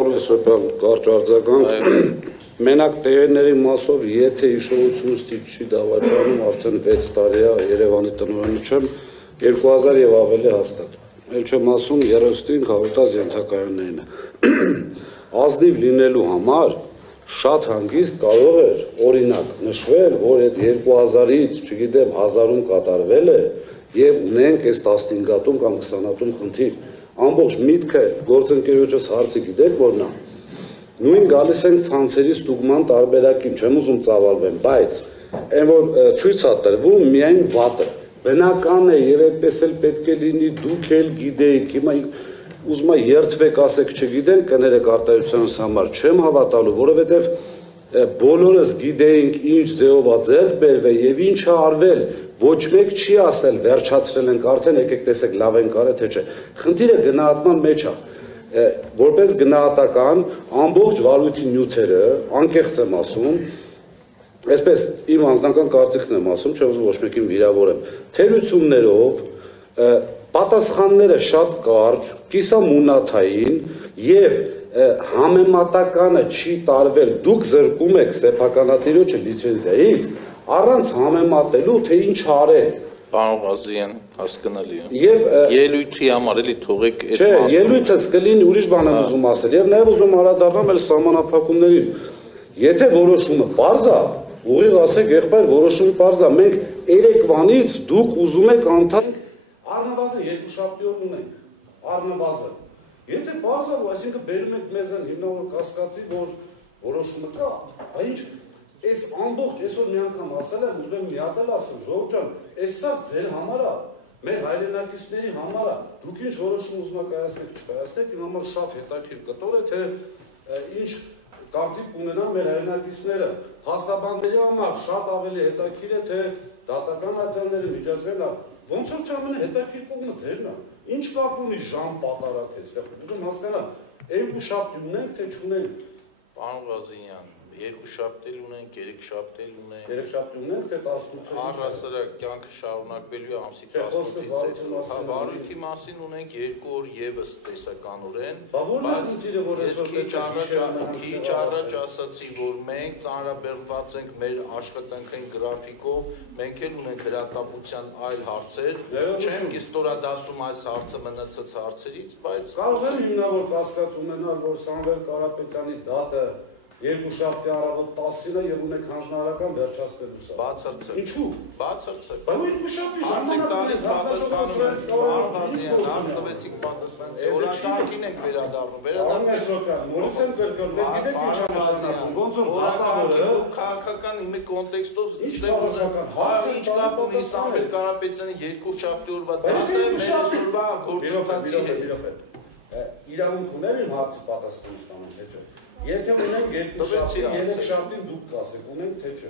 Պրոֆեսոր կարճ արձագանք մենակ տեղերների մասով եթե հիշողությունս չի դավաճանում արդեն 6 տարի է Երևանի տնօրենի չեմ 2000 եւ ավելի հաստատ ել չեմ ասում 35 հավատաց ենթակայաններն է ազնիվ լինելու համար շատ հանգիստ կարող էր օրինակ նշվել որ այդ 2000-ից չգիտեմ 1000-ում կատարվել է եւ ունենք այս 15-ատում կամ 20-ատում խնդիր ամբողջ միտքը գործընկերոջս հարցը գիտեք որն է նույն գալիս ենք ցանցերի ստուգման տարբերակին չեմ ուզում ծավալվեմ բայց այն որ ցույց է տրվում միայն վատը բնական է եւ այդպես էլ պետք է լինի դուք էլ գիտեիք հիմա ուզում եմ երթվեք ասեք չգիտեն կներեք արտահայտությունս համար չեմ հավատալու որովհետեւ բոլորս գիտեինք ինչ ձեով է ձեռք բերվել եւ ինչ է արվել ոչ մեկ չի ասել վերջացրել ենք արդեն եկեք տեսեք լավ ենք արել թե չէ խնդիրը գնահատման մեջ է որպես գնահատական ամբողջ վարույթի նյութերը անկեղծ եմ ասում այսպես իմ անձնական կարծիքն եմ ասում չէ ոչ մեկին վիրավորեմ թերություններով պատասխանները շատ կարճ կիսամունաթային եւ համեմատականը չի տարվել դուք զրկում եք սեփականատիրոջը լիցենզիայից առանց համեմատելու թե ինչ արել Պարոն Ղազարյան հասկանալի է եւ ելույթի համար էլի թողեք այդ չէ ելույթս կլինի ուրիշ բան եմ ուզում ասել եւ նաեւ ուզում անդրադառնամ էլ սահմանափակումներին եթե որոշումը པարզ է ուղիղ ասեք եղբայր որոշումը པարզ է մենք երեկվանից դուք ուզում եք անդամ առնվազն 2 շաբթի օր ունենք առնվազն եթե པարզ է այսինքն բերում եք մեզ են հիմնավոր կասկածի որ որոշումը կա այլ Այս ամբողջ այսօր մի անգամ ասել եմ, ուզում եմ մի հատ էլ ասեմ, ժողովուրդ ջան, այս սա ձեր համար է, մեր հայրենակիցների համար է, դուք ինչ որոշում ուզում եք կայացնեք, չկայացնեք, իմ համար շատ հետաքրքիր կտոր է, թե ինչ կարծիք ունենան մեր հայրենակիցները, հաստաբանդերի համար շատ ավելի հետաքրքիր է, թե դատական ատյանները միջազգային ոնց որ թե ամենը հետաքրքիր կողմը ձերն է, ինչ կապ ունի ժամ պատարակ այստեղ, ուզում հասկանալ, 2 շաբթի ունենք, թե չունենք, Պարոն Ղազարյան 2 շաբթի ունենք, 3 շաբթի ունենք 3 շաբթի ունենք, թե 18-ը Առհասարակ կյանքը շարունակվելու է ամսի 18-ից հետո վարույթի մասին ունենք 2 օր եւս տեսականորեն բայց քիչ առաջ ասացի որ մենք ծանրաբեռնված ենք մեր աշխատանքային գրաֆիկով մենք էլ ունենք հրատապության այլ հարցեր չեմ կստորադասում այս հարցը մնացած հարցերից բայց կարող եմ հիմնավոր կասկած ունենալ որ Սամվել Կարապետյանի դատը Երկու շաբթի առավոտ 10-ին է եւ ունեք հանձնարարական վերջացնելու սա։ Բացարձակ։ Ինչու՞։ Բացարձակ։ Բայց երկու շաբթի ժամանակ տալիս պատասխանում եք, հարցնվեցիք պատասխանեցի։ Օրակարգին եք վերադառնում, վերադառնում։ Նորից եմ կրկնում, մենք գիտենք ինչ է նշանակում։ Ոնց որ օրակարգը քաղաքական իմի կոնտեքստով իշխել ուզում։ Ինչ կապ ունի Սամվել Կարապետյանի երկու շաբթի օրվա դատը մեր այսօրվա գործընթացի հետ։ Իրավունք ուներ իմ հարցի պատասխանը ստանալ, թե չէ։ Եթե ունենք 2 շաբթի, 3 շաբթին դուք կասեք, ունենք թե չէ։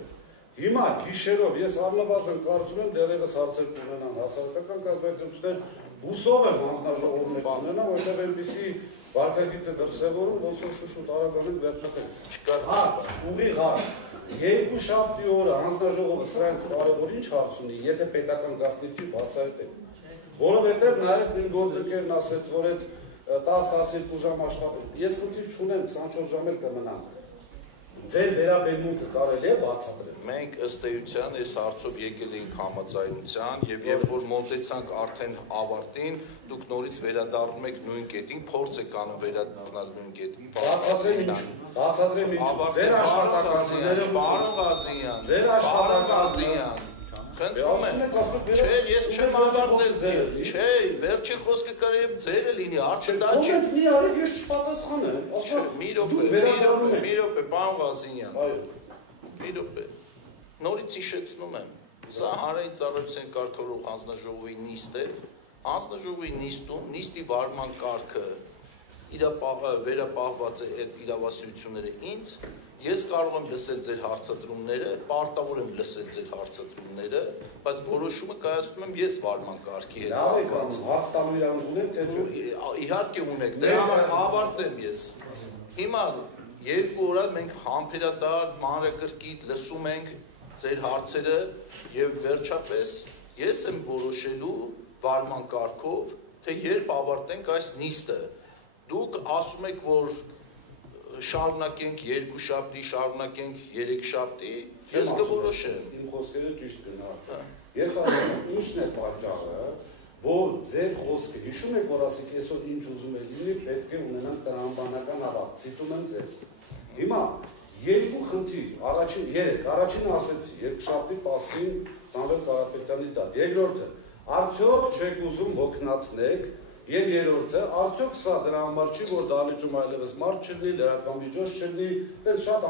Հիմա գիշերով ես առնվազն կարծում եմ դեռևս հարցեր կունենան հասարակական կազմակերպություններ հուսով եմ հանձնաժողովներ կունենան, որտեղ այնպիսի վարկագիծը դրսևորում, ոնց որ շուշուտ արագանեն վերջացնենք։ Չկար հարց, ուղիղ հարց։ 2 շաբթի օրը հանձնաժողովը սրանց կարևոր ինչ հարց ունի, եթե պետական գաղտնիք չի բացահայտել։ Որովհետև նաև նույն գործընկերն ասեց, որ այդ 10-12 ժամ աշխատում։ Ես խնդիր չունեմ, 24 ժամ էլ կմնամ։ Ձեր վերաբերմունքը կարելի է բացատրել։ Մենք ըստ էության այս հարցով եկել էինք համաձայնության եւ երբ որ մոտեցանք արդեն ավարտին, դուք նորից վերադառնում եք նույն կետին, փորձ եք անում վերադառնալ նույն կետին։ Բացատրեմ ինչ։ Բացատրեմ ինչ։ Ձեր աշխատանքները Պարոն Ղազարյան, ձեր աշխատանքները Խնդրում եմ, չէ, ես չեմ ավարտել, չէ, վերջին խոսքը կարելի է ձերը լինի, արդյոք դա չի։ Մի արեք, ես չպատասխանեմ, մի րոպե, պարոն Ղազարյան, մի րոպե, նորից հիշեցնում եմ, սա Հանրային ծառայության կարգավորող հանձնաժողովի նիստ է, հանձնաժողովի նիստում, նիստի վարման կարգը վերապահված է այդ իրավասությունները ինձ, ես կարող եմ լսել ձեր հարցադրումները, պարտավոր եմ լսել ձեր հարցադրումները, բայց որոշումը կայացնում եմ ես վարման կարգի հետ կապված։ Հարց տալու իրավունք ունեք, թե չէ։ Իհարկե ունեք, դրա համար հավարտեմ ես։ Հիմա 2 օր մենք համբերատար, մանրակրկիտ լսում ենք ձեր հարցերը եւ վերջապես ես եմ որոշելու վարման կարգով, թե երբ ավարտենք այս նիստը։ Դուք ասում եք, որ շարունակենք 2 շաբթի, շարունակենք 3 շաբթի, ես կորոշեմ։ Իմ խոսքերը ճիշտ գնա։ Ես ասում եմ, ինչն է պատճառը, որ ձեր խոսքը, հիշում եք, որ ասիք այսօր ինչ ուզում եք լինի, պետք է ունենանք տրամաբանական ավարտ, ցիտում եմ ձեզ։ Հիմա երկու խնդիր, առաջինը ասեցի, երկշաբթի 10-ին Սամվել Կարապետյանի դատ, երկրորդը, արդյոք չեք ուզում հոգնածնեք, եւ երրորդը, արդյոք սա դրա համար չի, որ դահլիճում այլևս մարդ չլինի, լրատվական միջոց չլինի, այդպես շատ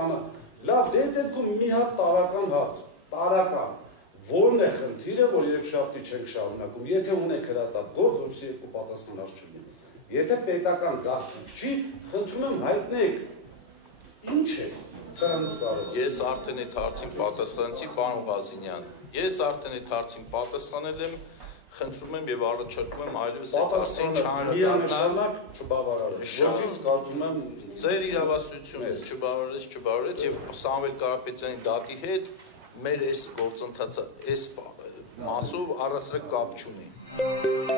լավ, դե դեպքում մի հատ տարական հաց, տարական, որն է խնդիրը, որ երկշաբթի չենք շարունակում, եթե ունեք հրատապ գործ, որպեսզի երկու պատասխանած չլինի։ Եթե պետական գաղտնիք չի, խնդրում եմ հայտնեք, ինչ է սրանից կարող։ Ես արդեն այդ հարցին պատասխանեցի, պարոն Ղազինյան, ես արդեն այդ հարցին պատասխանել եմ, խնդրում եմ եւ առաջարկում եմ այլևս այդ հարցին միանշանակ չբավարարել։ Ոչինչ կարծում եմ ձեր իրավասությունը չբավարարեց եւ Սամվել Կարապետյանի դատի հետ մեր այս գործընթացը այս մասով առասարակ կապ չունի։